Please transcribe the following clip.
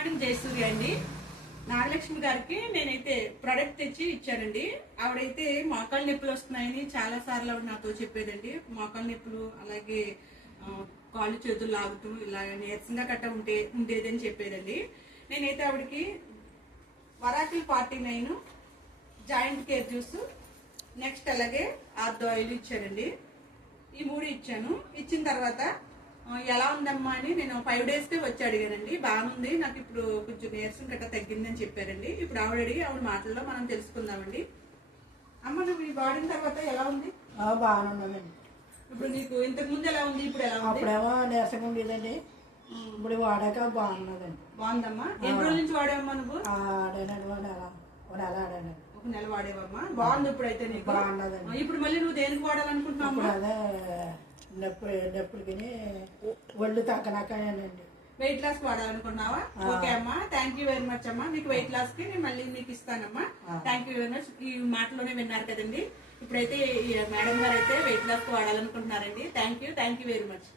Morning Jayasurya అండి. నాగలక్ష్మి గారికి నేనైతే ప్రొడక్ట్ తెచ్చి ఇచ్చానండి. ఆవిడైతే మోకాళ్ళ నొప్పులు వస్తున్నాయని చాలా సార్లు ఆవిడ నాతో చెప్పేదండి. మోకాళ్ళ నొప్పులు అలాగే కాళ్ళు చేతులు లాగుతూ ఇలా నీరసంగా ఉండేదని చెప్పేదండి. నేనైతే ఆవిడకి వరాకిల్ 49 జాయింట్ కేర్ జ్యూస్, నెక్స్ట్ అలాగే ఆర్థో ఆయిల్ ఇచ్చానండి. ఈ 3 ఇచ్చాను. ఇచ్చిన తర్వాత ఎలా ఉందమ్మా అని నేను 5 days కే వచ్చి అడిగానండి. బాగుంది, నాకు ఇప్పుడు కొంచెం నీరసం గట్రా తగ్గిందని చెప్పారండి. ఇప్పుడు ఆవిడ అడిగి ఆవిడ మాటల్లో మనం తెలుసుకుందామండి. అమ్మ, నువ్వు ఈ వాడిన తర్వాత ఎలా ఉంది? బాగున్నదండి. ఇప్పుడు నీకు ఇంతకు ముందు ఎలా ఉంది, ఇప్పుడు ఎలా ఉంది? అప్పుడేమో నీరసంగా ఉండేదండి, ఇప్పుడు వాడాక బాగున్నదండి. బాగుందమ్మా. ఎన్ని రోజుల నుంచి వాడావమ్మా నువ్వు? ఆడానండి, వాడు అలా ఆడానండి. ఒక నెల వాడేవమ్మా. బాగుంది ఇప్పుడైతే నీకు? బాగున్నదండి. ఇప్పుడు మళ్ళీ నువ్వు దేనికి వాడాలనుకుంటున్నావు? అదే నొప్పులకి ఒళ్ళు తగ్గనాకనండి. వెయిట్ లాస్ వాడాలనుకున్నావా? ఓకే అమ్మా, థ్యాంక్ యూ వెరీ మచ్ అమ్మా. నీకు వెయిట్ లాస్ కి నేను మళ్ళీ మీకు ఇస్తానమ్మా. Thank you very much. ఈ మాటలోనే విన్నారు కదండి. ఇప్పుడైతే మేడం గారు అయితే వెయిట్ లాస్ వాడాలనుకుంటున్నారండి. Thank you very much.